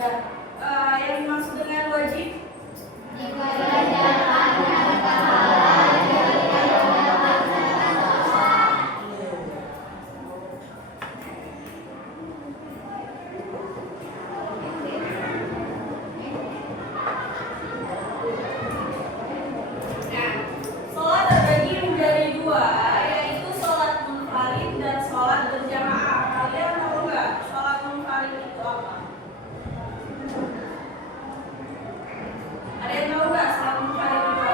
Ya, yang dimaksud dengan wajib sholat terbagi menjadi dua, yaitu sholat munfarid dan sholat berjamaah. Kalian tahu nggak sholat munfarid itu apa? Ada yang tahu nggak sholat munfarid itu apa?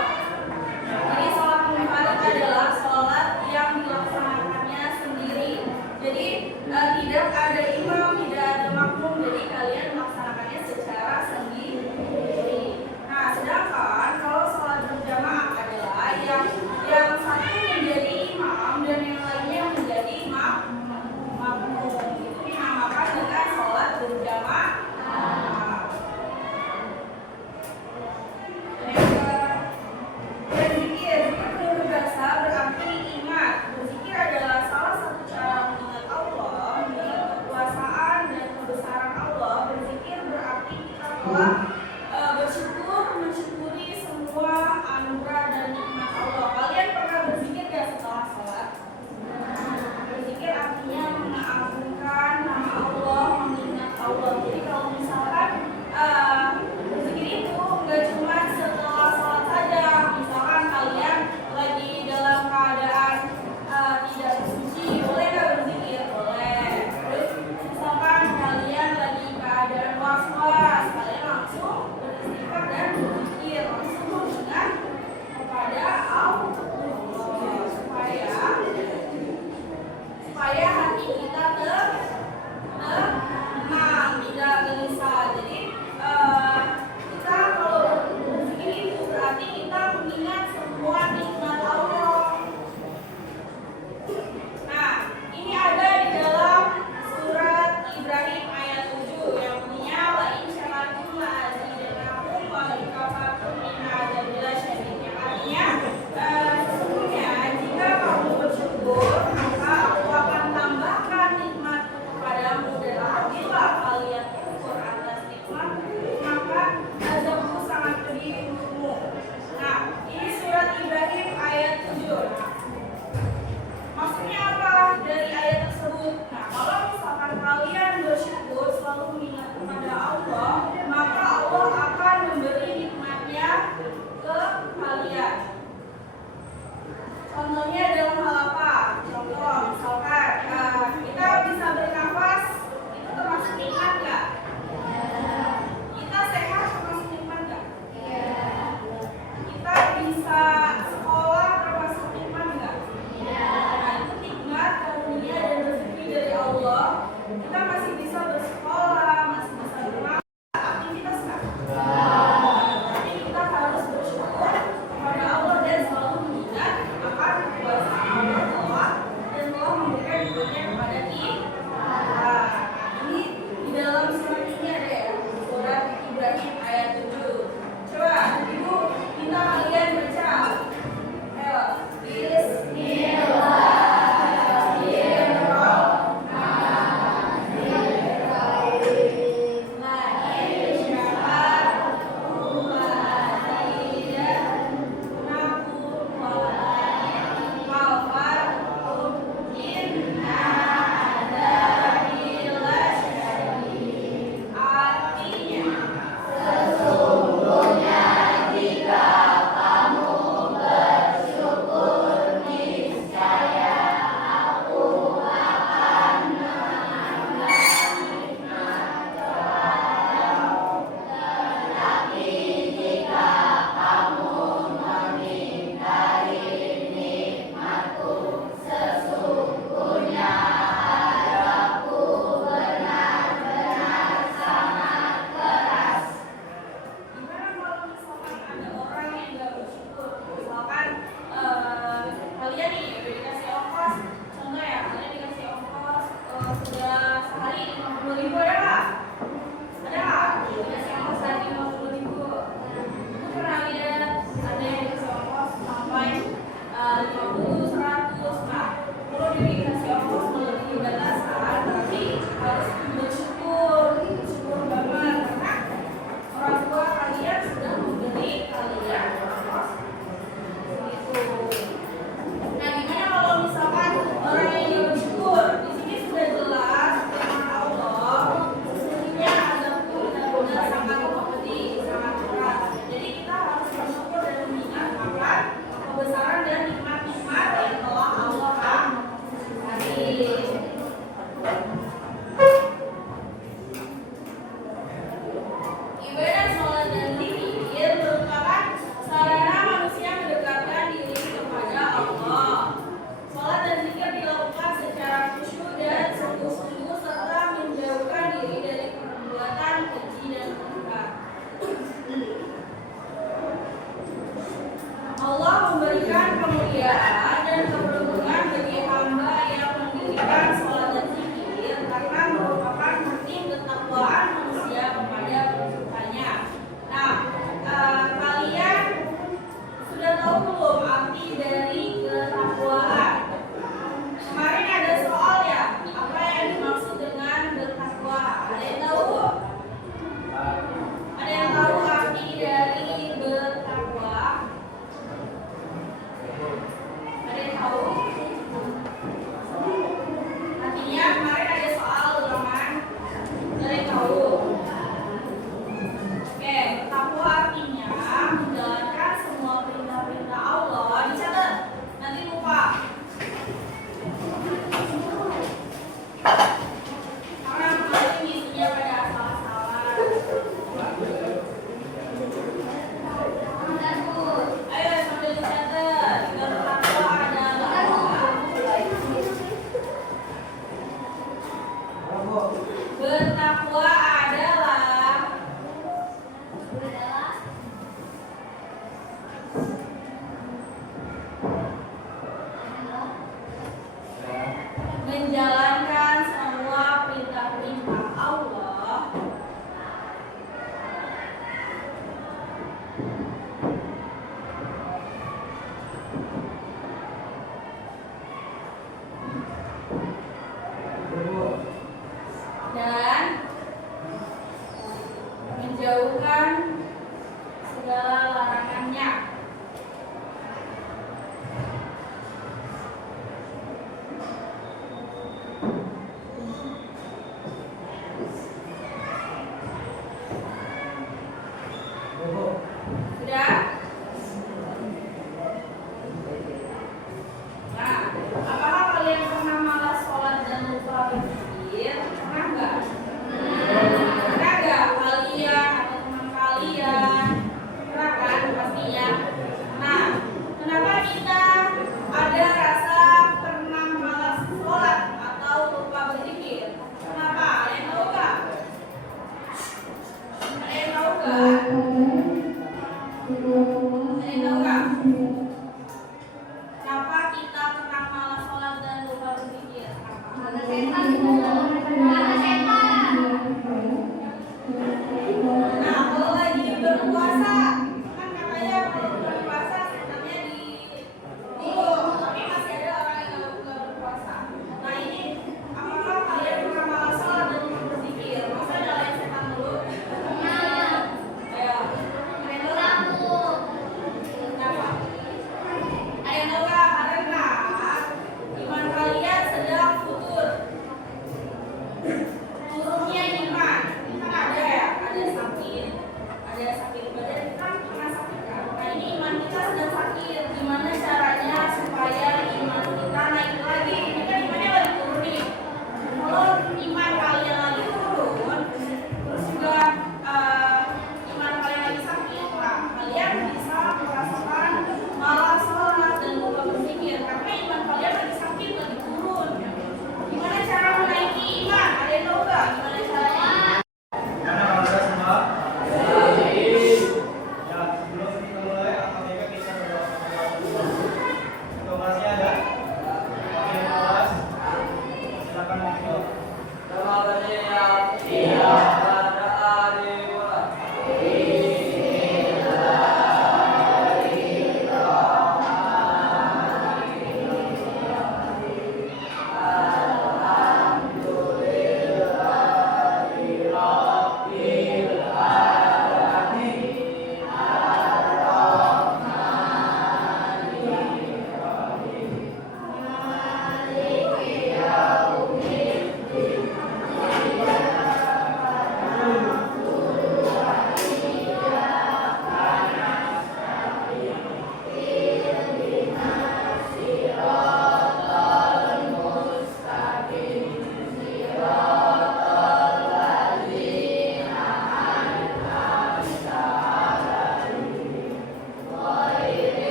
Jadi sholat munfarid adalah sholat yang dilaksanakannya sendiri. Jadi tidak ada imam, tidak ada makmum. Jadi kalian melaksanakannya secara sendiri. Nah, sedangkan kalau sholat berjamaah adalah yang satu menjadi imam dan yang lainnya menjadi makmum. Itu dinamakan dengan sholat berjamaah. Berzikir menurut bahasa berarti ingat. Berzikir adalah salah satu cara mengingat Allah, mengingat kekuasaan dan kebesaran Allah. Berzikir berarti kita telah bersyukur, mensyukuri semua anugerah dan nikmat Allah. Kalian pernah berzikir gak setelah sholat? Berzikir artinya mengagungkan nama Allah, mengingat Allah. Jadi kalau misalkan berzikir itu nggak cuma setelah sholat saja. Misalkan kalian lagi dalam keadaan tidak bersuci, boleh nggak berzikir? Boleh. Terus misalkan kalian lagi keadaan was-was, kalian langsung beristighfar dan berzikir langsung mengingat kepada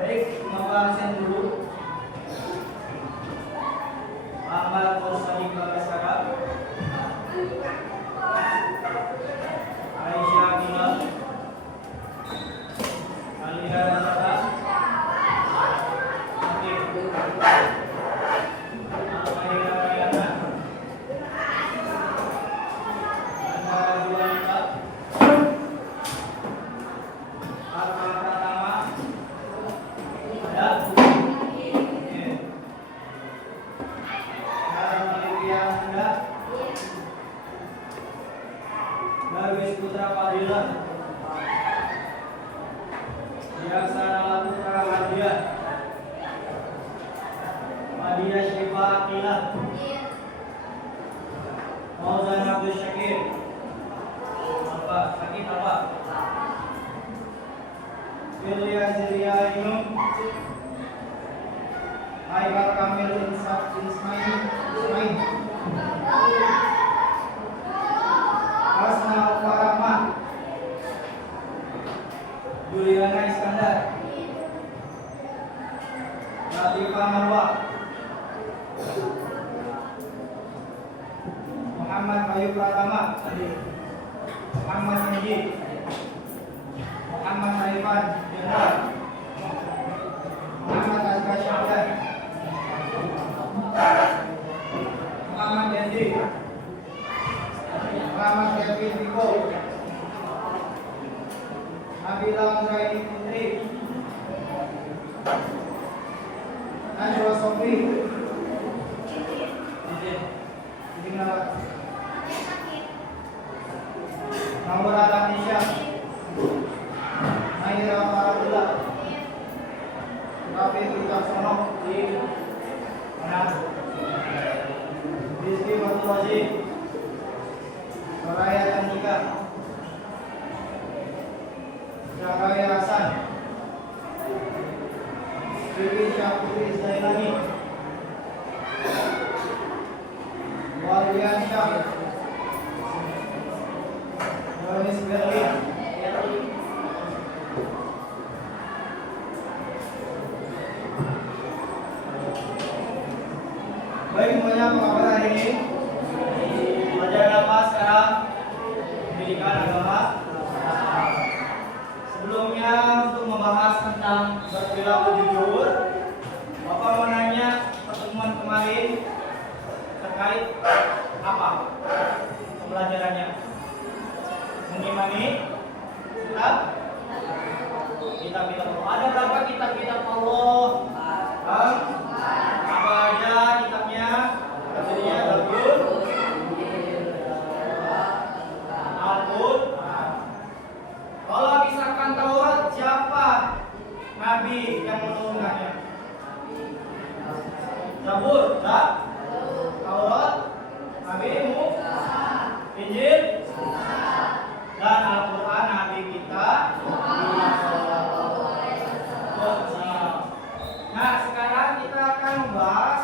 Baik, Bapak absen dulu. Ahmad Mursadi Bagasara, Aisyah Mila, Alia Razaka, Almaira Rayana, Anda Juanita, Akmal Pratama, ada Darwis Putra Fadilah, Yaksana Putra Hadiah, Hadiah Syifa Aqilah, Mauzan Abdul Syakir, apa? Sakit apa? Ilya Ziria Inum, Haikal Kamil Ismail, Hasna Farahma, Juliana Iskandar, Latifah Marwa, Muhammad Bayu Pratama, Muhammad Hendy, Muhammad Haifan Jenderal, Muhammad Azka Syahdan, Muhammad Hendy, Muhammad Kevin Viko, Nabila Anggraini Putri, Najwa Sofri, Naura Tanisha, Naira Faradullah, Rafi Wicaksono, Rizky Matulaji, Soraya Candika, Cahaya Hasan, Vivi Syafri Zailani, Walian Syah, Yohanes Berlin, baik semuanya, apa kabar hari ini? Pelajaran apa sekarang? Pendidikan agama. Sebelumnya untuk membahas tentang berperilaku jujur, Bapak mau nanya pertemuan kemarin terkait apa pembelajarannya? Mengimani kitab-kitab Allah. Ada berapa kitab-kitab Allah? Apa aja kitabnya? Tafsirnya Al-Qur'an, Al-Qur'an. Kalau misalkan Taurat, siapa nabi yang menurunkannya? Zabur, tak? Taurat, Nabi Musa, Injil, dan Al-Quran Nabi kita. Nah, sekarang kita akan membahas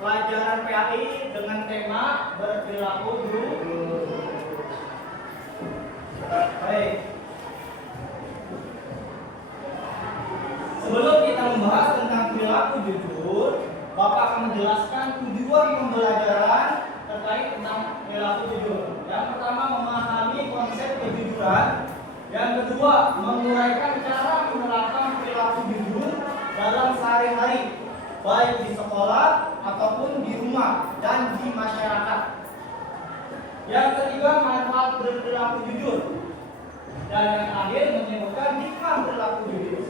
pelajaran PAI dengan tema berperilaku jujur. Baik. Sebelum kita membahas tentang perilaku jujur, Bapak akan menjelaskan tujuan pembelajaran terkait tentang perilaku jujur. Yang pertama, memahami konsep kejujuran. Yang kedua, menguraikan cara menerapkan perilaku jujur dalam sehari-hari, baik di sekolah ataupun di rumah dan di masyarakat. Yang ketiga, manfaat berperilaku jujur. Dan yang terakhir, menyebutkan hikmah perilaku jujur.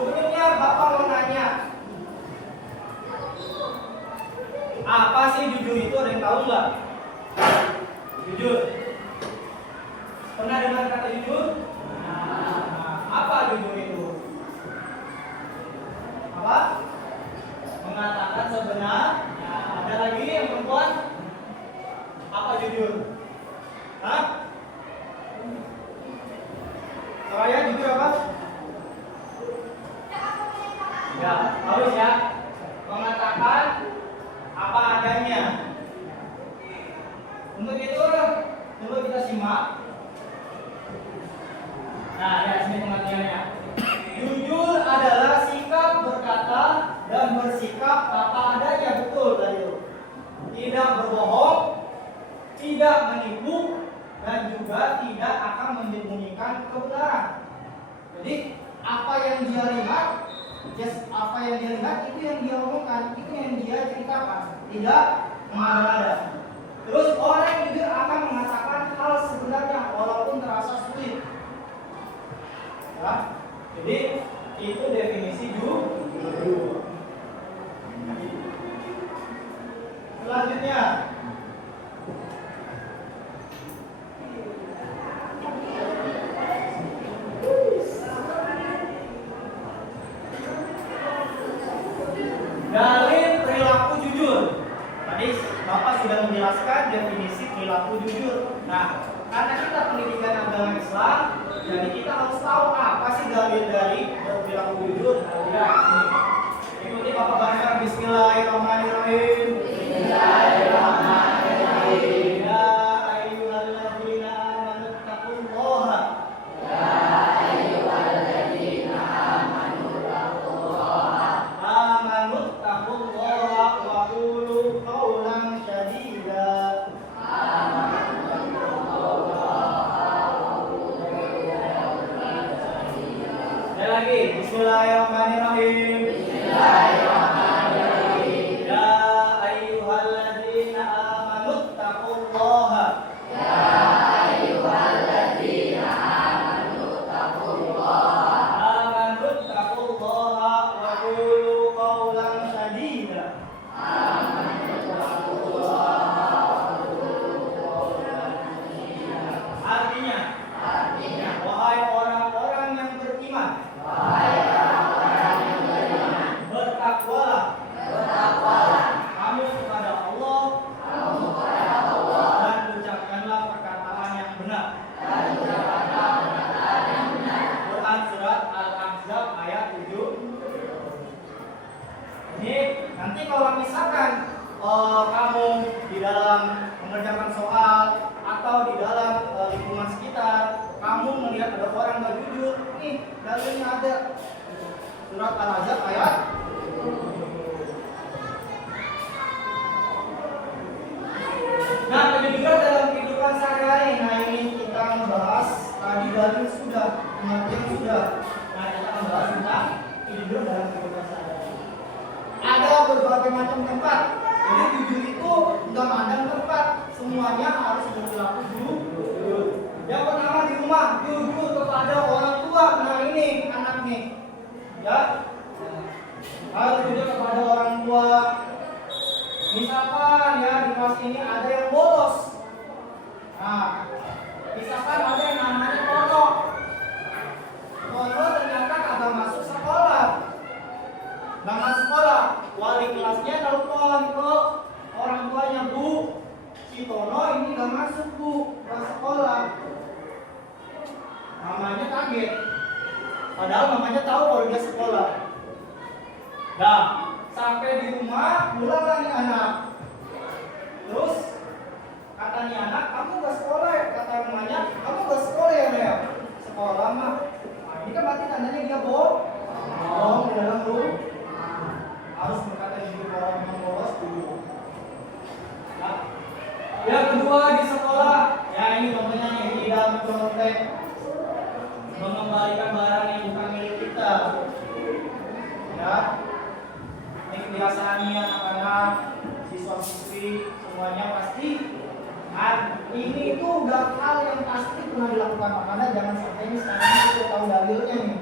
Sebelumnya Bapak mau nanya, apa sih jujur itu? Ada yang tahu nggak? Jujur. Pernah dengar kata jujur? Nah, apa jujur itu? Apa? Mengatakan sebenar. Ada lagi yang perempuan? Apa jujur? Hah? Saya jujur apa? Ya, harus ya. Mengatakan apa adanya. Untuk itu, coba kita simak Nah, ya sini pengertiannya. Jujur adalah sikap berkata dan bersikap apa adanya, betul tadi itu. Tidak berbohong, tidak menipu, dan juga tidak akan menyembunyikan kebenaran. Jadi apa yang dia lihat, apa yang dia lihat itu yang dia omongkan, itu yang dia ceritakan, tidak mengada-ngada. Terus orang yang jujur akan mengatakan hal sebenarnya walaupun terasa sulit. Ya, jadi itu definisi jujur. Selanjutnya, dalil perilaku jujur. Tadi Bapak sudah menjelaskan definisi perilaku jujur. Nah, karena kita pendidikan agama Islam, jadi kita harus tahu apa sih dalil dari perilaku jujur. Ya, ikuti Bapak baca. Bismillahirrahmanirrahim. Bismillahirrahmanirrahim. Ya ayyuhalladzina amanu taqullaha. Ya ayyuhalladzina amanu taqullaha wa qulu qawlan sadida. Sekali lagi, Bismillahirrahmanirrahim. Bismillahirrahmanirrahim. Ya ayyuhalladzina amanu taqullaha. Ya ayyuhalladzina amanu taqullaha wa qulu qawlan sadida. Artinya, wahai orang-orang yang beriman, bertakwalah kamu kepada Allah, dan ucapkanlah perkataan yang benar. Quran surat Al-Ahzab ayat 7. Ini nanti kalau misalkan kamu di dalam mengerjakan soal atau di dalam lingkungan sekitar, kamu melihat ada orang nggak jujur, nih dalilnya ada. Surat Al-Ahzab ayat. Nah, kejujuran dalam kehidupan sehari-hari. Nah, ini kita membahas tadi dalil sudah, pengertian sudah. Nah, kita membahas tentang kejujuran dalam kehidupan sehari-hari. Ada berbagai macam tempat. Jadi jujur itu nggak mandang tempat, semuanya harus berperilaku jujur. Yang pertama di rumah, jujur kepada orang tua. Nah, ini anak nih, ya harus jujur kepada orang tua. Misalkan ya di kelas ini ada yang bolos. Nah, misalkan ada yang namanya Tono. Tono ternyata kagak masuk sekolah. Nggak masuk sekolah. Wali kelasnya telepon ke orang tuanya, Bu, si Tono ini nggak masuk, Bu, ke sekolah. Mamanya kaget. Padahal mamanya tahu kalau dia sekolah. Nah, sampai di rumah pulanglah nih anak. Terus kata nih anak, kamu gak sekolah ya? Kata mamanya, kamu gak sekolah ya, Lea? Sekolah mah. Nah, ini kan berarti tandanya dia bohong di dalam rumah. Harus berkata jujur orang yang bolos dulu. Nah, yang kedua di sekolah, ya ini contohnya nih, tidak mencontek, mengembalikan barang yang bukan milik kita. Ya, ini kebiasaannya anak-anak, siswa-siswi semuanya pasti. Nah, ini itu gak hal yang pasti pernah dilakukan, makanya jangan sampai ini sekarang kita tahu dalilnya nih.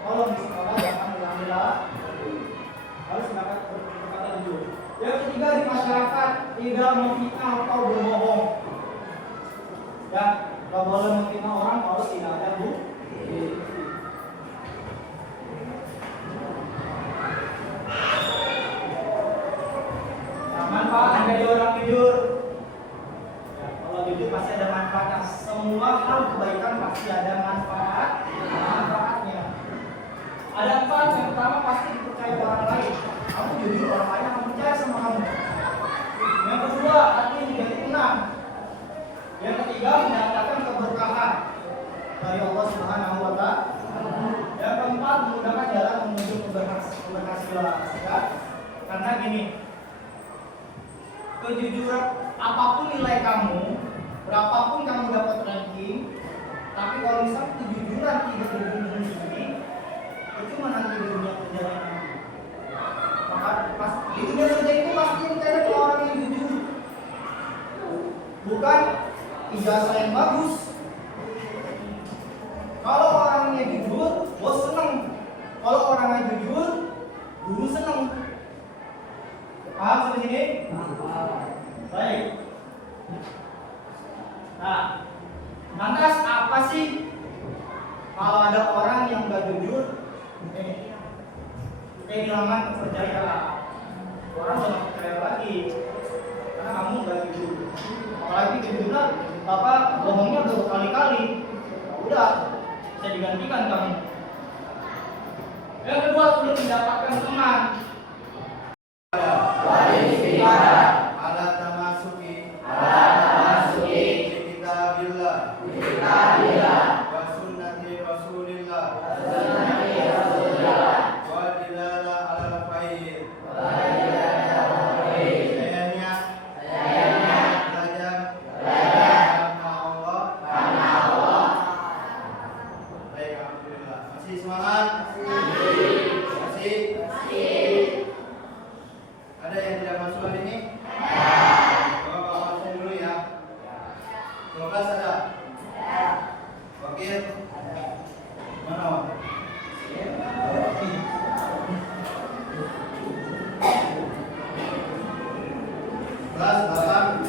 Kalau di sekolah jangan ulang-ulang, harus berkata jujur. Yang ketiga di masyarakat, tidak memfitnah atau berbohong. Ya, gak boleh memfitnah orang kalau tidak ada bukti. Manfaat dari orang jujur. Ya, kalau jujur pasti ada manfaatnya. Semua hal kebaikan pasti ada manfaatnya. Ada empat. Yang pertama pasti dipercaya orang lain. Kamu jujur, orang lain akan percaya sama kamu. Yang kedua, hati menjadi tenang. Yang ketiga, mendatangkan keberkahan. dari Allah Subhanahu wa Ta'ala. Yang keempat, menggunakan jalan menuju keberhasilan. Ya. Karena gini, kejujuran apapun nilai kamu, berapapun kamu dapat ranking, tapi kalau misalnya kejujuran tidak diuji, itu mana nanti di dunia kerja nanti. Maka pas di dunia kerja itu pasti mencari orang yang jujur, bukan ijazah yang bagus. Kalau orangnya jujur, bos seneng. Kalau orangnya jujur, guru seneng. Paham sampai sini? Baik. Nah, lantas apa sih kalau ada orang yang nggak jujur? Kehilangan kepercayaan. Orang udah nggak percaya lagi karena kamu nggak jujur. Apalagi jujurnya, bapak bohongnya udah berkali-kali. Udah, bisa digantikan kamu. Yang kedua, belum mendapatkan teman. Alat tamasuki kitabillah wa sunnati rasulillah wa dilala ala khair. Sayangnya belajar karena Allah. Baik, alhamdulillah. Masih semangat? Masih? Ada yang tidak masuk hari ini? Bapak masuk dulu ya. 12 ada? Wakil? Mana Wak? Kelas 8?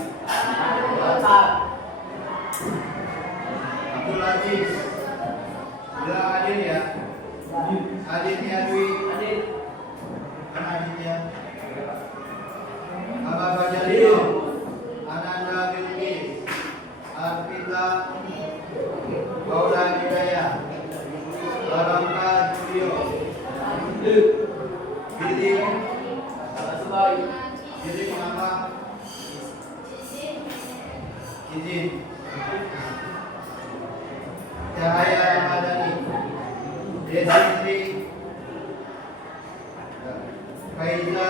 Abdul Aziz. Bilang Adil ya. Adilnya Dwi. Mana Adilnya? Abah Bajalino, Ananda Bilqis, Arfita, Paula Hidayah, Barangka Julio, Billy Mengapa, Izin, Cahaya Ramadhani, Desi, Faiza,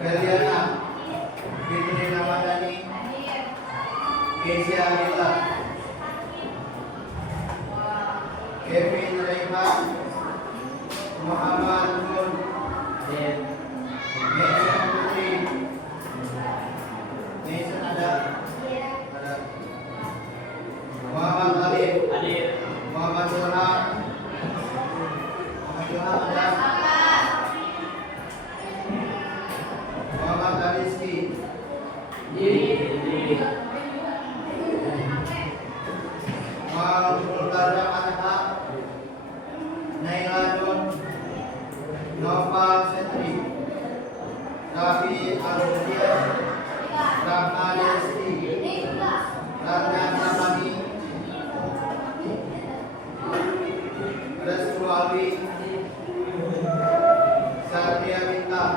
Feliana, Fitri Ramadhani, Kesia Lila, Kevin Rehan, Muhammad Nur, Mason Putri, Mason ada, Muhammad Alif, Muhammad Ilham, ada, Muhammad Rizki, Muhammad Murtada Anha, Naila Don, Nova Setri, Rafi Al-Hudia, Rahma Lesti, Ratna Samani, Restu Alwi, Satria Bintang,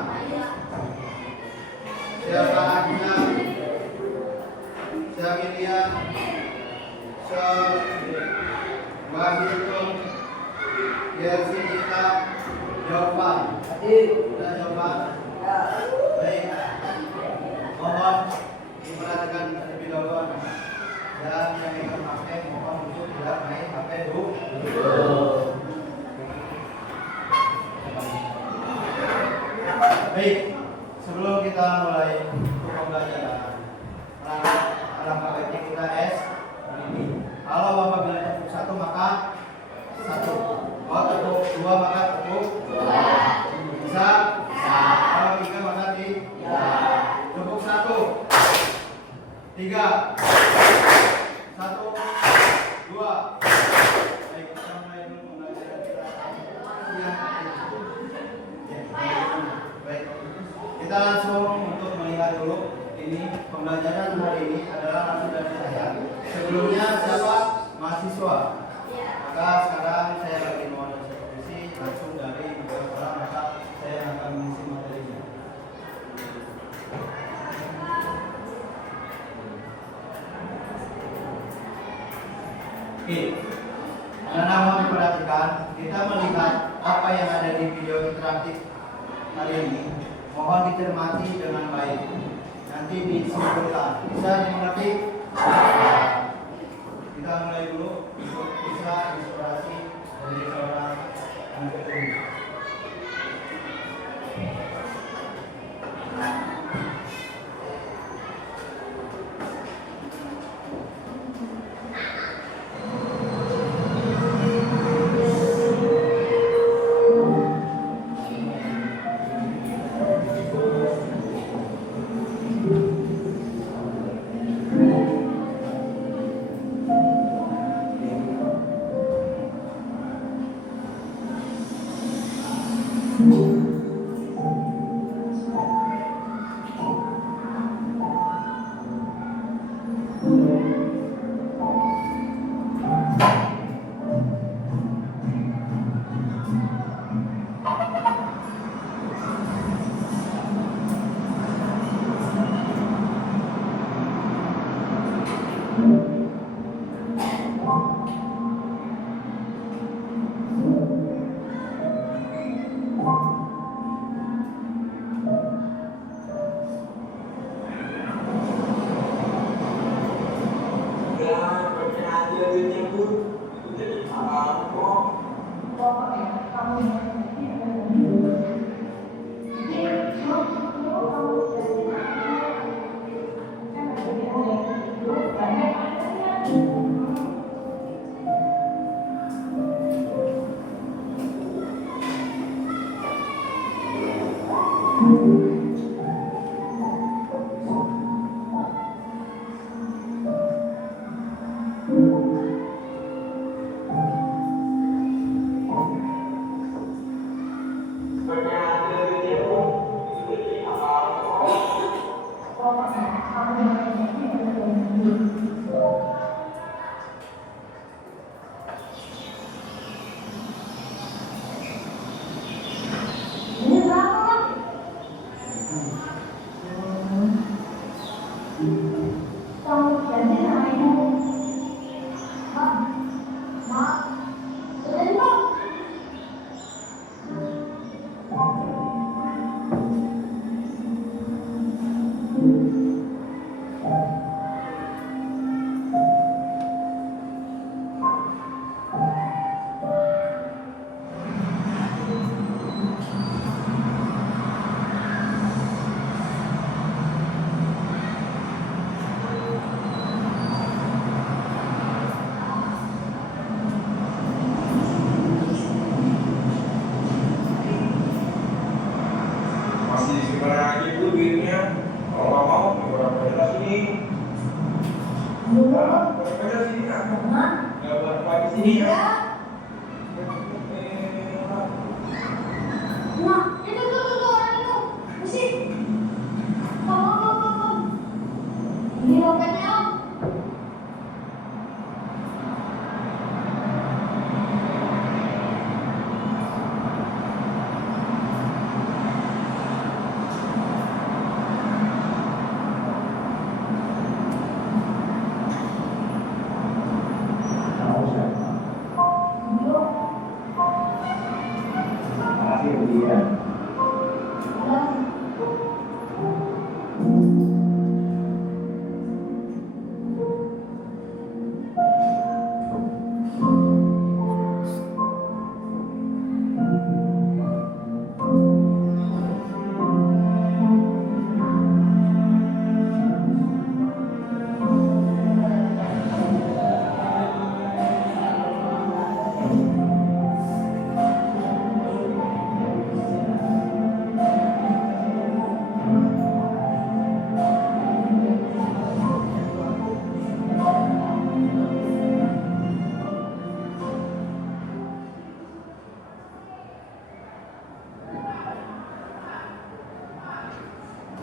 Siapa Ahna, Syamilia, Wahidun, Yersinita, Jovan. Sudah Jovan? Baik. Mohon diperhatikan terlebih dahulu. Dan yang ingin pakai mohon untuk tidak naik HP dulu. Baik, sebelum kita mulai pembelajaran, alangkah baiknya kita ini. Kalau Bapak bilang tepuk 1 maka 1. Kalau tepuk 2 maka tepuk 2. Bisa? Kalau 3 maka 3. Tepuk 1. 3. 1, 2. Baik, kita mulai dulu pembelajaran kita. Baik, kita langsung untuk melihat dulu. Ini pembelajaran hari ini adalah langsung dari saya. Sebelumnya siapa? Mahasiswa. Maka Oke. Karena mau diperhatikan, kita melihat apa yang ada di video interaktif hari ini. Mohon dicermati dengan baik. Nanti disimpulkan. Bisa dimengerti? Kita mulai dulu untuk bisa inspirasi dari seorang anak kecil. Masih sekarang aja itu duitnya. Kalau nggak mau, berapa jelas ini? Berapa jelas ini? Nggak berapa di sini ya? Ini dompetnya Om.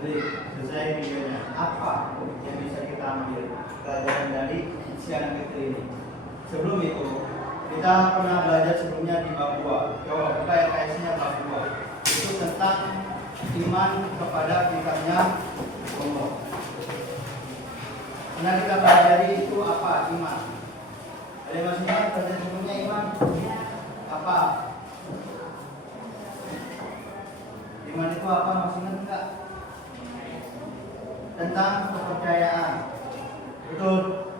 Jadi selesai videonya. Apa yang bisa kita ambil pelajaran dari si anak kecil ini? Sebelum itu, kita pernah belajar sebelumnya di bab 2. Coba buka RKS-nya bab 2. Itu tentang iman kepada kitabnya Allah. Pernah kita pelajari itu apa iman? Ada yang masih Bapak masih ingat enggak? Tentang kepercayaan. Betul?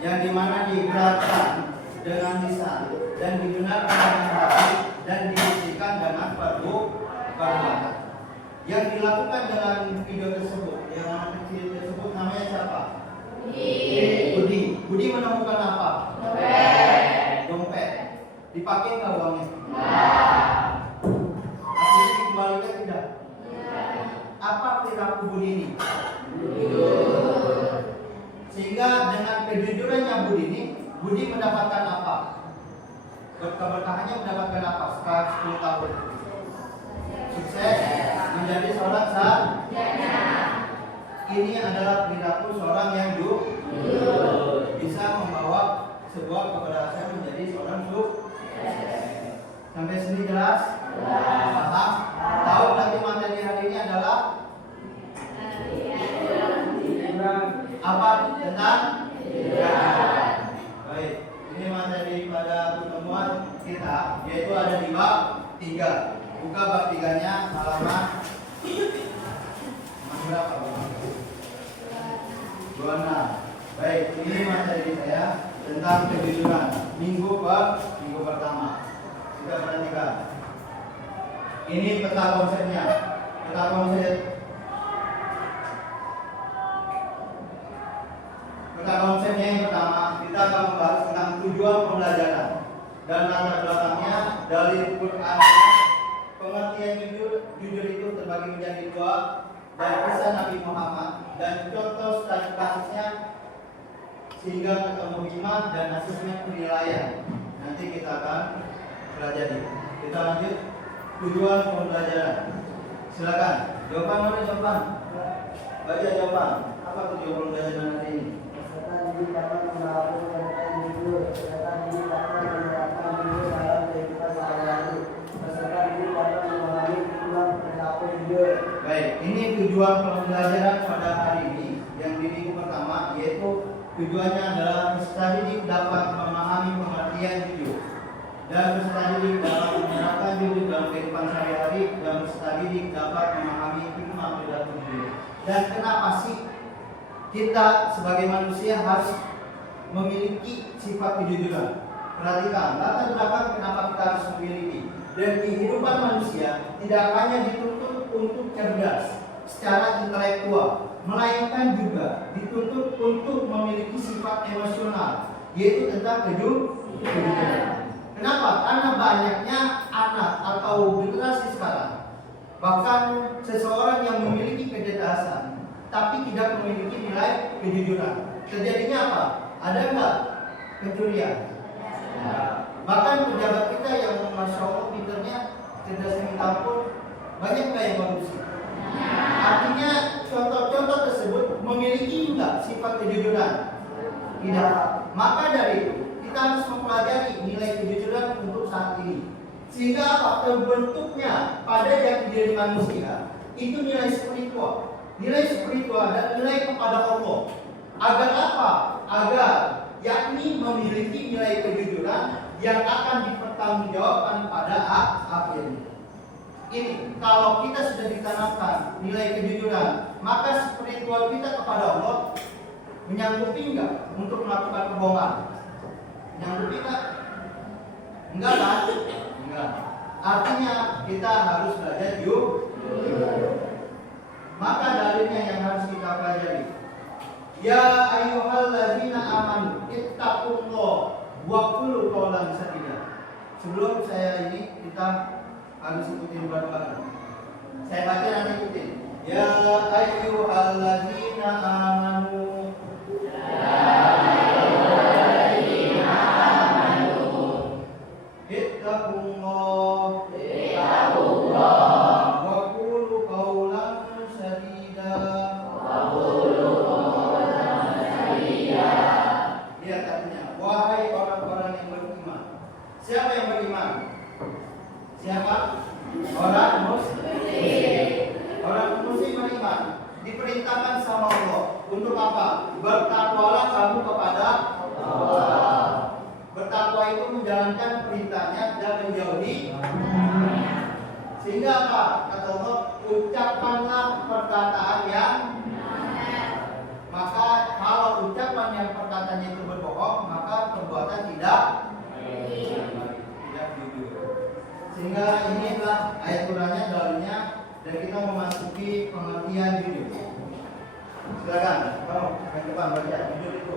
Yang dimana digerakkan dengan lisan dan didengarkan dengan hati dan dibuktikan dengan perbuatan. Yang dilakukan dengan video tersebut, yang anak kecil tersebut namanya siapa? Budi. Budi menemukan apa? Dompet. Dipakai nggak uangnya? Akhirnya dikembalikan tidak? Apa perilaku Budi ini? Sehingga dengan kejujurannya Budi ini, Budi mendapatkan apa? Keberkahannya mendapatkan apa setelah 10 tahun? Sukses menjadi seorang sarjana. Ini adalah perilaku seorang yang jujur, bisa membawa sebuah keberhasilan menjadi seorang sukses. Sampai sini jelas? Paham? Tahu nanti materi hari ini adalah apa? Tentang baik, ini materi pada pertemuan kita, yaitu ada di bab 3. Buka bab 3-nya halaman berapa? 26. Baik, ini materi saya tentang kejujuran minggu pertama. Kita perhatikan. Ini peta konsepnya. Peta konsepnya yang pertama, kita akan membahas tentang tujuan pembelajaran dan latar belakangnya dari Quran. Pengertian jujur itu terbagi menjadi 2, dari kisah Nabi Muhammad dan contoh studi kasusnya sehingga ketemu hikmah dan hasilnya penilaian. Nanti kita akan pelajari. Kita lanjut tujuan pembelajaran. Silakan. Jawaban mana jawaban? Baca jawaban. Apa tujuan pembelajaran hari ini? Peserta didik dapat melakukan pendidikan jujur. Peserta didik dapat menerapkan jujur dalam kehidupan sehari-hari. Peserta didik dapat memahami hikmah perilaku jujur. Baik, ini tujuan pembelajaran pada hari ini yang di minggu pertama, yaitu tujuannya adalah peserta didik dapat memahami pengertian jujur dan peserta didik dapat menerapkan jujur dalam kehidupan sehari-hari dan peserta didik dapat memahami hikmah perilaku jujur. Dan kenapa sih kita sebagai manusia harus memiliki sifat kejujuran? Perhatikan, latar belakang kenapa kita harus memiliki. Dan kehidupan manusia tidak hanya dituntut untuk cerdas secara intelektual, melainkan juga dituntut untuk memiliki sifat emosional, yaitu tentang kejujuran. Kenapa? Karena banyaknya anak atau generasi sekarang, bahkan seseorang yang memiliki kecerdasan tapi tidak memiliki nilai kejujuran. Terjadinya apa? Ada enggak pencurian? Bahkan pejabat kita yang masya Allah pinternya, cerdasnya minta ampun, banyak enggak yang korupsi? Artinya contoh-contoh tersebut memiliki enggak sifat kejujuran? Tidak. Maka dari itu kita harus mempelajari nilai kejujuran untuk saat ini. Sehingga apa? Terbentuknya pada jati diri manusia itu nilai spiritual. Nilai spiritual dan nilai kepada Allah. Agar apa? Agar yakni memiliki nilai kejujuran yang akan dipertanggungjawabkan pada akhirnya. Ini kalau kita sudah ditanamkan nilai kejujuran, maka spiritual kita kepada Allah menyanggupi enggak untuk melakukan kebohongan? Menyanggupi enggak? Enggak kan? Enggak. Artinya kita harus belajar jujur. Maka dalilnya yang harus kita pelajari. Ya ayyuhalladzina amanu ittaqullaha wa qulu qawlan sadida. Sebelum saya ini kita harus ikutin bareng-bareng. Saya baca nanti ikutin. Ya ayyuhalladzina amanu. Ittaqullah wa qulu qawlan sadida. Lihat artinya, wahai orang-orang yang beriman. Siapa yang beriman? Siapa? Orang muslim. Orang muslim beriman diperintahkan sama Allah untuk apa? Bertakwalah kamu kepada Allah. Bertakwa itu menjalankan perintahnya dan menjauhi. Sehingga apa? Kata Allah, ucapkanlah perkataan yang maka kalau ucapan yang perkataannya itu berbohong, maka perbuatan tidak jujur. Sehingga ini adalah ayat Qur'annya dalilnya dan kita memasuki pengertian jujur. Silakan, kamu yang depan baca jujur itu.